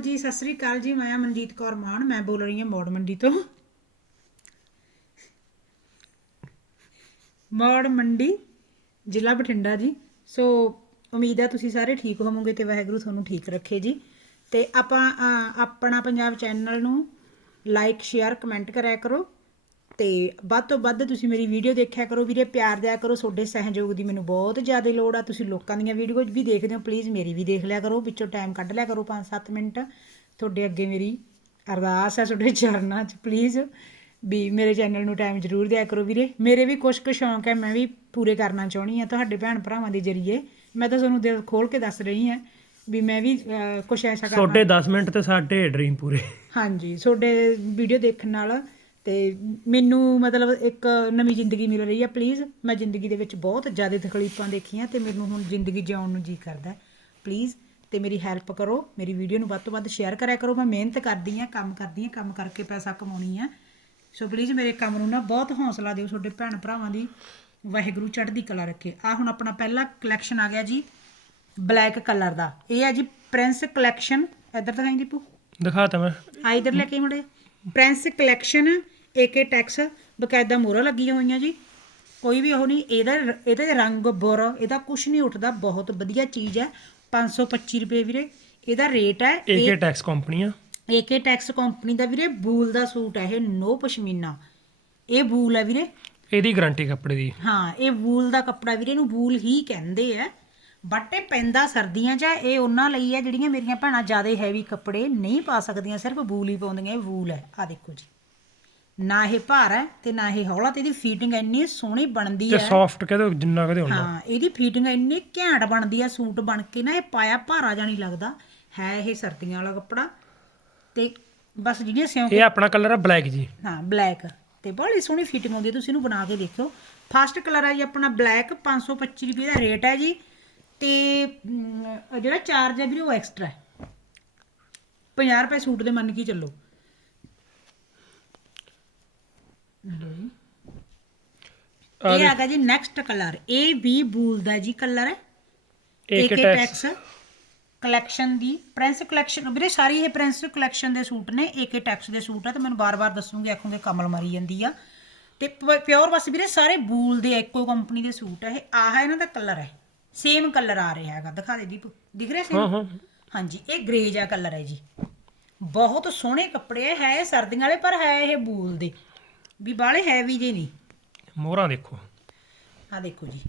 ਜੀ, ਸਤਿ ਸ੍ਰੀ ਅਕਾਲ ਜੀ, ਮੈਂ ਮਨਜੀਤ ਕੌਰ ਮਾਨ, ਮੈਂ ਬੋਲ ਰਹੀ ਹਾਂ ਮੌੜ ਮੰਡੀ ਤੋਂ। ਮੌੜ ਮੰਡੀ, ਜ਼ਿਲ੍ਹਾ ਬਠਿੰਡਾ ਜੀ। ਸੋ, ਉਮੀਦ ਹੈ ਤੁਸੀਂ ਸਾਰੇ ਠੀਕ ਹੋਵੋਗੇ ਤੇ ਵਾਹਿਗੁਰੂ ਤੁਹਾਨੂੰ ਠੀਕ ਰੱਖੇ ਜੀ। ਤੇ ਆਪਾਂ ਆਪਣਾ ਪੰਜਾਬ ਚੈਨਲ ਨੂੰ ਲਾਈਕ ਸ਼ੇਅਰ ਕਮੈਂਟ ਕਰਿਆ ਕਰੋ। ਤੇ ਵੱਧ ਤੋਂ ਵੱਧ ਤੁਸੀਂ ਮੇਰੀ ਵੀਡੀਓ ਦੇਖਿਆ ਕਰੋ ਵੀਰੇ ਪਿਆਰ ਦਿਆ ਕਰੋ ਤੁਹਾਡੇ ਸਹਿਯੋਗ ਦੀ ਮੈਨੂੰ ਬਹੁਤ ਜ਼ਿਆਦਾ ਲੋੜ ਆ। ਤੁਸੀਂ ਲੋਕਾਂ ਦੀਆਂ ਵੀਡੀਓ ਵੀ ਦੇਖਦੇ ਹੋ ਪਲੀਜ਼ ਮੇਰੀ ਵੀ ਦੇਖ ਲਿਆ ਕਰੋ ਵਿੱਚੋਂ ਟਾਈਮ ਕੱਢ ਲਿਆ ਕਰੋ 5-7 ਮਿੰਟ। ਤੁਹਾਡੇ ਅੱਗੇ ਮੇਰੀ ਅਰਦਾਸ ਹੈ ਤੁਹਾਡੇ ਚਰਨਾਂ 'ਚ ਪਲੀਜ਼ ਵੀ ਮੇਰੇ ਚੈਨਲ ਨੂੰ ਟਾਈਮ ਜ਼ਰੂਰ ਦਿਆ ਕਰੋ ਵੀਰੇ। ਮੇਰੇ ਵੀ ਕੁਝ ਕੁ ਸ਼ੌਂਕ ਹੈ ਮੈਂ ਵੀ ਪੂਰੇ ਕਰਨਾ ਚਾਹੁੰਦੀ ਹਾਂ ਤੁਹਾਡੇ ਭੈਣ ਭਰਾਵਾਂ ਦੇ ਜਰੀਏ। ਮੈਂ ਤਾਂ ਤੁਹਾਨੂੰ ਦਿਲ ਖੋਲ ਕੇ ਦੱਸ ਰਹੀ ਹਾਂ ਵੀ ਮੈਂ ਵੀ ਕੁਛ ਐਸਾ ਕਰਨਾ ਤੁਹਾਡੇ 10 ਮਿੰਟ ਤੇ ਸਾਡੇ ਡ੍ਰੀਮ ਪੂਰੇ। ਹਾਂਜੀ ਤੁਹਾਡੇ ਵੀਡੀਓ ਦੇਖਣ ਨਾਲ ਤੇ ਮੈਨੂੰ ਮਤਲਬ ਇੱਕ ਨਵੀਂ ਜ਼ਿੰਦਗੀ ਮਿਲ ਰਹੀ ਹੈ ਪਲੀਜ਼ ਮੈਂ ਜ਼ਿੰਦਗੀ ਦੇ ਵਿੱਚ ਬਹੁਤ ਜ਼ਿਆਦਾ ਤਕਲੀਫਾਂ ਦੇਖੀਆਂ ਤੇ ਮੈਨੂੰ ਹੁਣ ਜ਼ਿੰਦਗੀ ਜਿਉਣ ਨੂੰ ਜੀ ਕਰਦਾ। ਪਲੀਜ਼ ਤੇ ਮੇਰੀ ਹੈਲਪ ਕਰੋ ਮੇਰੀ ਵੀਡੀਓ ਨੂੰ ਵੱਧ ਤੋਂ ਵੱਧ ਸ਼ੇਅਰ ਕਰਿਆ ਕਰੋ। ਮੈਂ ਮਿਹਨਤ ਕਰਦੀ ਆ ਕੰਮ ਕਰਦੀ ਆ ਕੰਮ ਕਰਕੇ ਪੈਸਾ ਕਮਾਉਣੀ ਆ। ਸੋ ਪਲੀਜ਼ ਮੇਰੇ ਕੰਮ ਨੂੰ ਨਾ ਬਹੁਤ ਹੌਸਲਾ ਦਿਓ ਤੁਹਾਡੇ ਭੈਣ ਭਰਾਵਾਂ ਦੀ। ਵਾਹਿਗੁਰੂ ਚੜ੍ਹਦੀ ਕਲਾ ਰੱਖੇ। ਆ ਹੁਣ ਆਪਣਾ ਪਹਿਲਾ ਕਲੈਕਸ਼ਨ ਆ ਗਿਆ ਜੀ ਬਲੈਕ ਕਲਰ ਦਾ। ਇਹ ਹੈ ਜੀ ਪ੍ਰਿੰਸ ਕਲੈਕਸ਼ਨ ਇੱਧਰ ਦਿਖਾਈ ਦੀਪੂ। ਦਿਖਾਤਾ ਮੈਂ। ਆ ਇਧਰ ਲੈ ਕੇ ਮੁੜੇ ਪ੍ਰਿੰਸ ਕਲੈਕਸ਼ਨ ਏਕੇ ਟੈਕਸ ਬਕਾਇਦਾ ਮੋਹਰਾਂ ਲੱਗੀਆਂ ਹੋਈਆਂ ਜੀ। ਕੋਈ ਵੀ ਉਹ ਨਹੀਂ ਇਹਦਾ ਇਹਦੇ ਰੰਗ ਬੁਰ ਇਹਦਾ ਕੁਝ ਨਹੀਂ ਉੱਠਦਾ ਬਹੁਤ ਵਧੀਆ ਚੀਜ਼ ਹੈ। 525 ਰੁਪਏ ਵੀਰੇ ਇਹਦਾ ਰੇਟ ਹੈ ਏਕੇ ਟੈਕਸ ਕੰਪਨੀ ਆ ਏਕੇ ਟੈਕਸ ਕੰਪਨੀ ਦਾ ਵੀਰੇ ਬੂਲ ਦਾ ਸੂਟ ਹੈ ਇਹ ਨੋ ਪਸ਼ਮੀਨਾ। ਇਹ ਬੂਲ ਹੈ ਵੀਰੇ। ਇਹਦੀ ਗਾਰੰਟੀ ਕੱਪੜੇ ਦੀ। ਹਾਂ ਇਹ ਵੂਲ ਦਾ ਕੱਪੜਾ ਵੀਰੇ ਨੂੰ ਵੂਲ ਹੀ ਕਹਿੰਦੇ ਆ। ਬਟ ਇਹ ਪੈਂਦਾ ਸਰਦੀਆਂ 'ਚ ਇਹ ਉਹਨਾਂ ਲਈ ਹੈ ਜਿਹੜੀਆਂ ਮੇਰੀਆਂ ਭੈਣਾਂ ਜ਼ਿਆਦਾ ਹੈਵੀ ਕੱਪੜੇ ਨਹੀਂ ਪਾ ਸਕਦੀਆਂ ਸਿਰਫ ਵੂਲ ਹੀ ਪਾਉਂਦੀਆਂ ਇਹ ਵੂਲ ਹੈ ਆ ਦੇਖੋ ਜੀ। ਨਾ ਇਹ ਭਾਰ ਹੈ ਤੇ ਨਾ ਇਹ ਹੌਲਾ ਤੇ ਇਹਦੀ ਫੀਟਿੰਗ ਇੰਨੀ ਸੋਹਣੀ ਬਣਦੀ ਤੇ ਹੈ ਸੌਫਟ ਕਹਦੇ ਜਿੰਨਾ ਕਹਦੇ ਹੁੰਦਾ ਹਾਂ ਇਹਦੀ ਫੀਟਿੰਗ ਇੰਨੀ ਘੈਂਟ ਬਣਦੀ ਆ ਸੂਟ ਬਣ ਕੇ ਨਾ ਇਹ ਪਾਇਆ ਭਾਰਾ ਜਾਣੀ ਲੱਗਦਾ। ਹੈ ਇਹ ਸਰਦੀਆਂ ਵਾਲਾ ਕੱਪੜਾ। ਤੇ ਬਸ ਜਿਹੜੀਆਂ ਸਿਉਂ ਇਹ ਆਪਣਾ ਕਲਰ ਆ ਬਲੈਕ ਜੀ। ਹਾਂ ਬਲੈਕ ਤੇ ਬੜੀ ਸੋਹਣੀ ਫਿਟਿੰਗ ਆਉਂਦੀ ਹੈ ਤੁਸੀਂ ਇਹਨੂੰ ਬਣਾ ਕੇ ਦੇਖਿਓ। ਫਸਟ ਕਲਰ ਹੈ ਜੀ ਆਪਣਾ ਬਲੈਕ 525 ਰੁਪਏ ਦਾ ਰੇਟ ਹੈ ਜੀ। ਤੇ ਅਮ, ਜਿਹੜਾ ਚਾਰਜ ਹੈ ਵੀਰੇ ਉਹ ਐਕਸਟਰਾ ਹੈ। 50 ਰੁਪਏ ਸੂਟ ਦੇ ਮੰਨ ਕੇ ਚੱਲੋ। ਇਹ ਆ ਗਿਆ ਜੀ ਨੈਕਸਟ ਕਲਰ ਇਹ ਵੀ ਬੂਲ ਦਾ ਜੀ ਕਲਰ ਹੈ। ਏਕੇ ਟੈਕਸ ਕਲੈਕਸ਼ਨ ਦੀ। ਪ੍ਰਿੰਸ ਕਲੈਕਸ਼ਨ ਵੀਰੇ ਸਾਰੀ ਇਹ ਪ੍ਰਿੰਸ ਕਲੈਕਸ਼ਨ ਦੇ ਸੂਟ ਨੇ ਏਕੇ ਟੈਕਸ ਦੇ ਸੂਟ ਆ ਤੇ ਮੈਨੂੰ ਬਾਰ-ਬਾਰ ਦੱਸੂਗੀ ਆਖੂਗੇ ਕਮਲ ਮਾਰੀ ਜਾਂਦੀ ਆ। ਤੇ ਪਿਓਰ ਬਸ ਵੀਰੇ ਸਾਰੇ ਬੂਲ ਦੇ ਇੱਕੋ ਕੰਪਨੀ ਦੇ ਸੂਟ ਆ। ਇਹ ਆਹ ਇਹਨਾਂ ਦਾ ਕਲਰ ਹੈ। ਸੇਮ ਕਲਰ ਆ ਰਿਹਾ ਹੈਗਾ। ਦਿਖਾ ਦੇ ਦੀਪ। ਦਿਖ ਰਿਹਾ ਹਾਂ ਸੇਮ ਹਾਂ ਹਾਂਜੀ ਇਹ ਗ੍ਰੇ ਜਿਹਾ ਕਲਰ ਹੈ ਜੀ। ਬਹੁਤ ਸੋਹਣੇ ਕੱਪੜੇ ਆ, ਹੈ ਇਹ ਸਰਦੀਆਂ ਵਾਲੇ ਪਰ ਹੈ ਇਹ ਬੂਲ ਦੇ। ਵੀ ਬਾਲੇ ਹੈਵੀ ਜੇ ਨਹੀਂ ਮੋਹਰਾਂ ਦੇਖੋ। ਆ ਦੇਖੋ ਜੀ।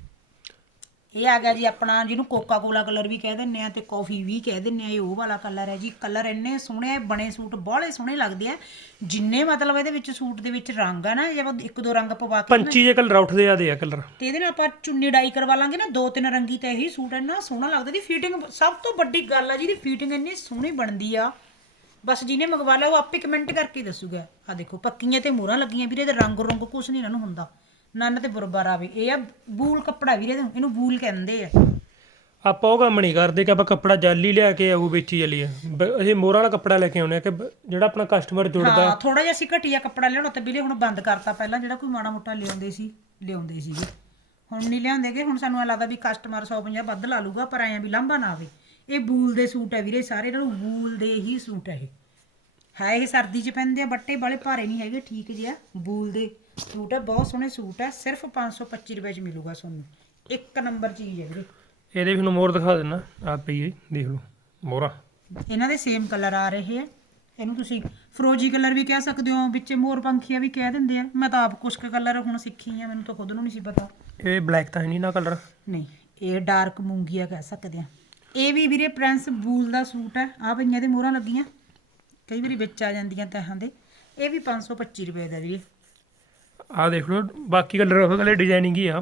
ਇਹ ਆ ਗਿਆ ਜੀ ਆਪਣਾ ਜਿਹਨੂੰ ਕੋਕਾ ਕੋਲਾ ਕਲਰ ਵੀ ਕਹਿ ਦਿੰਨੇ ਆ ਤੇ ਕਾਫੀ ਵੀ ਕਹਿ ਦਿੰਨੇ ਆ ਇਹ ਉਹ ਵਾਲਾ ਕਲਰ ਹੈ ਜੀ। ਕਲਰ ਇੰਨੇ ਸੋਹਣੇ ਬਣੇ ਸੂਟ ਬਾਹਲੇ ਸੋਹਣੇ ਲੱਗਦੇ ਆ। ਜਿੰਨੇ ਮਤਲਬ ਇਹਦੇ ਵਿੱਚ ਸੂਟ ਦੇ ਵਿੱਚ ਰੰਗ ਆ ਨਾ ਜੇ ਇੱਕ ਦੋ ਰੰਗ ਪਵਾ ਕੇ ਪੰਚੀ ਜੇ ਕਲਰ ਉੱਠਦੇ ਆਦੇ ਆ ਕਲਰ ਤੇ ਇਹਦੇ ਨਾਲ ਆਪਾਂ ਚੁੰਨੀ ਡਾਈ ਕਰਵਾ ਲਾਂਗੇ ਨਾ ਦੋ ਤਿੰਨ ਰੰਗੀ ਤਾਂ ਇਹੀ ਸੂਟ ਇੰਨਾ ਸੋਹਣਾ ਲੱਗਦਾ ਦੀ ਫਿਟਿੰਗ ਸਭ ਤੋਂ ਵੱਡੀ ਗੱਲ ਆ ਜਿਹਦੀ ਫਿਟਿੰਗ ਇੰਨੀ ਸੋਹਣੀ ਬਣਦੀ ਆ। ਬਸ ਜਿਹਨੇ ਮੰਗਵਾ ਲਿਆ ਉਹ ਆਪੇ ਕਮੈਂਟ ਕਰਕੇ ਦੱਸੂਗਾ। ਆ ਦੇਖੋ ਪੱਕੀਆਂ ਤੇ ਮੋਹਰਾਂ ਲੱਗੀਆਂ ਵੀਰੇ ਤੇ ਰੰਗ ਰੰਗ ਕੁਛ ਨਹੀਂ ਇਹਨਾਂ ਨੂੰ ਹੁੰਦਾ। ਨੰਨ ਤੇ ਬਰਬਰ ਆਵੇ ਇਹ ਆ ਬੂਲ ਕੱਪੜਾ ਵੀਰੇ ਇਹਨੂੰ- ਇਹਨੂੰ ਬੂਲ ਕਹਿੰਦੇ ਆ। ਆਪਾਂ ਉਹ ਕੰਮ ਨਹੀਂ ਕਰਦੇ ਕਿ ਆਪਾਂ ਕੱਪੜਾ ਜਾਲੀ ਲਿਆ ਕੇ ਆਊ ਵੇਚੀ ਬ- ਅਸੀਂ ਮੋਹਰਾਂ ਵਾਲਾ ਕੱਪੜਾ ਲੈ ਕੇ ਆਉਂਦੇ ਆ ਕਿ ਜਿਹੜਾ ਆਪਣਾ ਕਸਟਮਰ ਜੁੜਦਾ। ਹਾਂ ਥੋੜਾ ਜਿਹਾ ਅਸੀਂ ਘਟੀਆ ਕੱਪੜਾ ਲਿਆਉਣਾ ਤੇ ਵੀਰੇ ਹੁਣ ਬੰਦ ਕਰਤਾ ਪਹਿਲਾਂ ਜਿਹੜਾ ਕੋਈ ਮਾੜਾ ਮੋਟਾ ਲਿਆਉਂਦੇ ਸੀ ਲਿਆਉਂਦੇ ਸੀਗੇ। ਹੁਣ ਨਹੀਂ ਲਿਆਉਂਦੇਗੇ ਹੁਣ ਸਾਨੂੰ ਲੱਗਦਾ ਵੀ ਕਸਟਮਰ 150 ਵੱਧ ਲਾ ਲੂਗਾ ਪਰ ਐਂ ਵੀ ਲਾਂਭਾ ਨਾ ਆਵੇ। ਇਹ ਬੂਲ ਦੇ ਸੂਟ ਹੈ ਵੀਰੇ ਸਾਰੇ ਇਹਨਾਂ ਨੂੰ ਬੂਲ ਦੇ ਹੀ ਸੂਟ ਹੈ ਇਹ। ਹੈ ਇਹ ਸਰਦੀ 'ਚ ਪੈਂਦੇ ਆ ਬੱਟੇ ਵਾਲੇ ਭਾਰੇ ਨਹੀਂ ਹੈਗੇ ਠੀਕ ਜਿਹਾ ਬੂਲ ਦੇ ਸੂਟ ਹੈ ਬਹੁਤ ਸੋਹਣੇ ਸੂਟ ਹੈ ਸਿਰਫ 525 ਰੁਪਏ 'ਚ ਮਿਲੂਗਾ ਤੁਹਾਨੂੰ ਇੱਕ ਨੰਬਰ ਚੀਜ਼ ਹੈ ਵੀਰੇ। ਇਹਦੇ ਵੀ ਤੁਹਾਨੂੰ ਮੋਹਰ ਦਿਖਾ ਦੇਣਾ ਆ ਪਈ ਹੈ, ਦੇਖ ਲਓ ਮੋਹਰਾਂ। ਇਹਨਾਂ ਦੇ ਸੇਮ ਕਲਰ ਆ ਰਹੇ ਆ ਇਹਨੂੰ ਤੁਸੀਂ ਫਰੋਜੀ ਕਲਰ ਵੀ ਕਹਿ ਸਕਦੇ ਹੋ ਵਿੱਚੇ ਮੋਰ ਪੰਖੀਆ ਵੀ ਕਹਿ ਦਿੰਦੇ ਆ ਮੈਂ ਤਾਂ ਆਪ ਕੁਛ ਕਲਰ ਹੁਣ ਸਿੱਖੀ ਆ ਮੈਨੂੰ ਤਾਂ ਖੁਦ ਨੂੰ ਨਹੀਂ ਸੀ ਪਤਾ। ਇਹ ਬਲੈਕ ਤਾਂ ਹੈ ਨਹੀਂ ਨਾ ਕਲਰ ਨਹੀਂ ਇਹ ਡਾਰਕ ਮੂੰਗੀਆ ਕਹਿ ਸਕਦੇ ਆ। ਇਹ ਵੀ ਵੀਰੇ ਪ੍ਰਿੰਸ ਬੂਲ ਦਾ ਸੂਟ ਹੈ ਆ ਪਈਆਂ ਦੇ ਮੋਹਰਾਂ ਲੱਗੀਆਂ। ਕਈ ਵਾਰੀ ਵਿੱਚ ਆ ਜਾਂਦੀਆਂ ਤਹਾਂ ਦੇ। ਇਹ ਵੀ 525 ਰੁਪਏ ਦਾ ਵੀਰੇ। ਆ ਦੇਖ ਲਓ ਬਾਕੀ ਕਲਰ ਉਹ ਕਲਰ ਡਿਜ਼ਾਈਨਿੰਗ ਹੀ ਆ।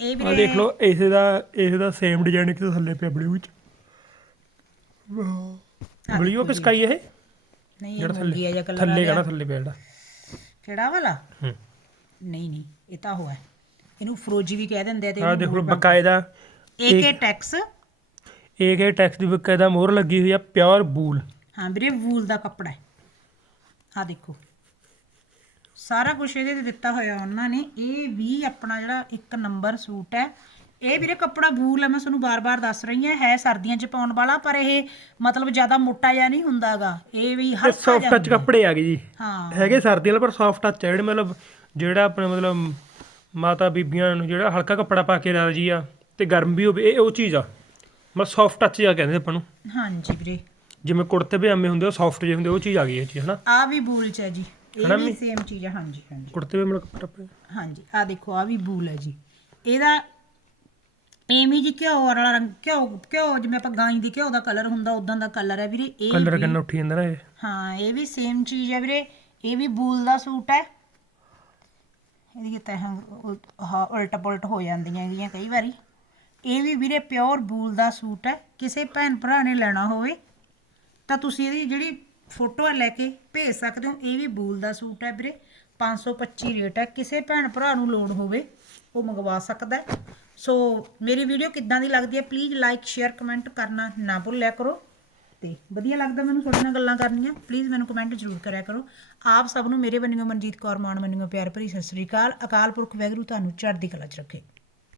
ਇਹ ਆ ਵੀਰੇ ਦੇਖ ਲਓ ਇਸੇ ਦਾ ਇਸ ਦਾ ਸੇਮ ਡਿਜ਼ਾਈਨ ਕਿਤੇ ਥੱਲੇ ਪਿਆ ਬਲੂ ਵਿੱਚ। ਬਲੂ ਕਿ ਸਕਾਈ ਇਹ? ਨਹੀਂ ਇਹ ਜਿਹੜਾ ਮੂੰਗੀਆ ਜਿਹਾ ਥੱਲੇ ਕਲਰ ਥੱਲੇ ਕਹਣਾ ਥੱਲੇ ਪਿਆ ਜਿਹੜਾ। ਕਿਹੜਾ ਵਾਲਾ? ਹੂੰ। ਨਹੀਂ ਨਹੀਂ ਇਹ ਤਾਂ ਉਹ ਹੈ। ਇਹਨੂੰ ਫਰੋਜੀ ਵੀ ਕਹਿ ਦਿੰਦੇ ਆ ਤੇ ਆ ਦੇਖ ਲਓ ਬਕਾਇਦਾ। ਏਕੇ ਟੈਕਸ ਇਹ ਟੈਕਸ ਦੀ ਬਕਾਇਦਾ ਮੋਹਰ ਲੱਗੀ ਹੋਈ ਆ ਪਿਓਰ ਬੂਲ ਹਾਂ ਵੀਰੇ ਵੂਲ ਦਾ ਕੱਪੜਾ ਹੈ। ਆ ਦੇਖੋ। ਸਾਰਾ ਕੁਝ ਇਹਦੇ ਤੇ ਦਿੱਤਾ ਹੋਇਆ ਉਹਨਾਂ ਨੇ। ਇਹ ਵੀ ਆਪਣਾ ਜਿਹੜਾ ਇੱਕ ਨੰਬਰ ਸੂਟ ਹੈ। ਇਹ ਵੀਰੇ ਕੱਪੜਾ ਬੂਲ ਹੈ ਮੈਂ ਤੁਹਾਨੂੰ ਬਾਰ-ਬਾਰ ਦੱਸ ਰਹੀ ਹਾਂ। ਹੈ ਸਰਦੀਆਂ 'ਚ ਪਾਉਣ ਵਾਲਾ ਪਰ ਇਹ ਮਤਲਬ ਜ਼ਿਆਦਾ ਮੋਟਾ ਜਾਂ ਨਹੀਂ ਹੁੰਦਾਗਾ। ਇਹ ਵੀ ਹਲਕਾ ਸੌਫਟ ਜਿਹਾ ਟੱਚ ਕੱਪੜੇ ਆ ਗਏ ਜੀ। ਹਾਂ। ਹੈਗੇ ਸਰਦੀਆਂ ਵਾਲੇ ਪਰ ਸੌਫਟ ਟੱਚ ਹੈ। ਜਿਹੜੇ ਮਤਲਬ ਜਿਹੜਾ ਆਪਣੇ ਮਤਲਬ ਮਾਤਾ ਬੀਬੀਆਂ ਨੂੰ ਜਿਹੜਾ ਹਲਕਾ ਕੱਪੜਾ ਪਾ ਕੇ ਰਾਜੀ ਆ ਤੇ ਗਰਮ ਵੀ ਹੋਵੇ ਇਹ ਉਹ ਚੀਜ਼ ਆ। ਮਤਲਬ ਸੌਫਟ ਟੱਚ ਜਿਹਾ ਕਹਿੰਦੇ ਆਪਾਂ ਨੂੰ। ਹਾਂਜੀ ਵੀਰੇ। ਜਿਵੇਂ ਕੁੜਤੇ ਪਜਾਮੇ ਹੁੰਦੇ ਉਹ ਸੌਫਟ ਜਿਹੇ ਹੁੰਦੇ ਉਹ ਚੀਜ਼ ਆ ਗਈ ਇਹ ਚੀਜ਼ ਹਨਾ? ਆ ਵੀ ਬੂਲ 'ਚ ਹੈ ਜੀ। ਇਹ ਹਨਾ ਵੀ ਮੰਮੀ? ਸੇਮ ਚੀਜ਼ ਹੈ ਹਾਂਜੀ ਹਾਂਜੀ। ਕੁੜਤੇ ਵੀ ਮਤਲਬ ਕੱਪੜਾ ਪਾ- ਹਾਂਜੀ ਆ ਦੇਖੋ ਆ ਵੀ ਬੂਲ ਹੈ ਜੀ। ਇਹਦਾ ਐਵੇਂ ਜੀ ਘਿਓ ਵਾਲਾ ਰੰਗ ਘਿਓ ਘਿਓ ਜਿਵੇਂ ਆਪਾਂ ਗਾਂ ਦੀ ਘਿਓ ਦਾ ਕਲਰ ਹੁੰਦਾ ਉਦਾਂ ਦਾ ਕਲਰ ਹੈ ਵੀਰੇ ਇਹ ਕਲਰ ਵੀ- ਕਿੰਨਾ ਉੱਠੀ ਜਾਂਦਾ ਨਾ ਇਹ। ਹਾਂ ਇਹ ਵੀ ਸੇਮ ਚੀਜ਼ ਹੈ ਵੀਰੇ ਇਹ ਵੀ ਬੂਲ ਦਾ ਸੂਟ ਹੈ। ਇਹਦੀ ਤਹਾਂ ਹਾਂ ਉਲਟ ਪੁਲਟ ਹੋ ਜਾਂਦੀਆਂ ਹੈਗੀਆਂ ਕਈ ਵਾਰੀ। ਇਹ ਵੀ ਵੀਰੇ ਪਿਓਰ ਬੂਲ ਦਾ ਸੂਟ ਹੈ। ਕਿਸੇ ਭੈਣ ਭਰਾ ਨੇ ਲੈਣਾ ਹੋਵੇ, ਤਾਂ ਤੁਸੀਂ ਇਹਦੀ ਜਿਹੜੀ ਫੋਟੋ ਹੈ ਲੈ ਕੇ ਭੇਜ ਸਕਦੇ ਹੋ, ਇਹ ਵੀ ਬੂਲ ਦਾ ਸੂਟ ਹੈ ਵੀਰੇ। 525 ਰੇਟ ਹੈ। ਕਿਸੇ ਭੈਣ ਭਰਾ ਨੂੰ ਲੋੜ ਹੋਵੇ, ਉਹ ਮੰਗਵਾ ਸਕਦਾ ਸੋ ਮੇਰੀ ਵੀਡੀਓ ਕਿੱਦਾਂ ਦੀ ਲੱਗਦੀ ਹੈ ਪਲੀਜ਼ ਲਾਈਕ ਸ਼ੇਅਰ ਕਮੈਂਟ ਕਰਨਾ ਨਾ ਭੁੱਲਿਆ ਕਰੋ। ਤੇ ਵਧੀਆ ਲੱਗਦਾ ਮੈਨੂੰ ਤੁਹਾਡੇ ਨਾਲ ਗੱਲਾਂ ਕਰਨੀਆਂ ਪਲੀਜ਼ ਮੈਨੂੰ ਕਮੈਂਟ ਜ਼ਰੂਰ ਕਰਿਆ ਕਰੋ। ਆਪ ਸਭ ਨੂੰ ਮੇਰੇ ਵੱਲੋਂ ਮਨਜੀਤ ਕੌਰ, ਮਾਨ ਵੱਲੋਂ ਪਿਆਰ ਭਰੀ ਸਤਿ ਸ੍ਰੀ ਅਕਾਲ। ਅਕਾਲ ਪੁਰਖ ਵੈਗਰੂ ਤੁਹਾਨੂੰ ਚੜ੍ਹਦੀ ਕਲਾ 'ਚ ਰੱਖੇ।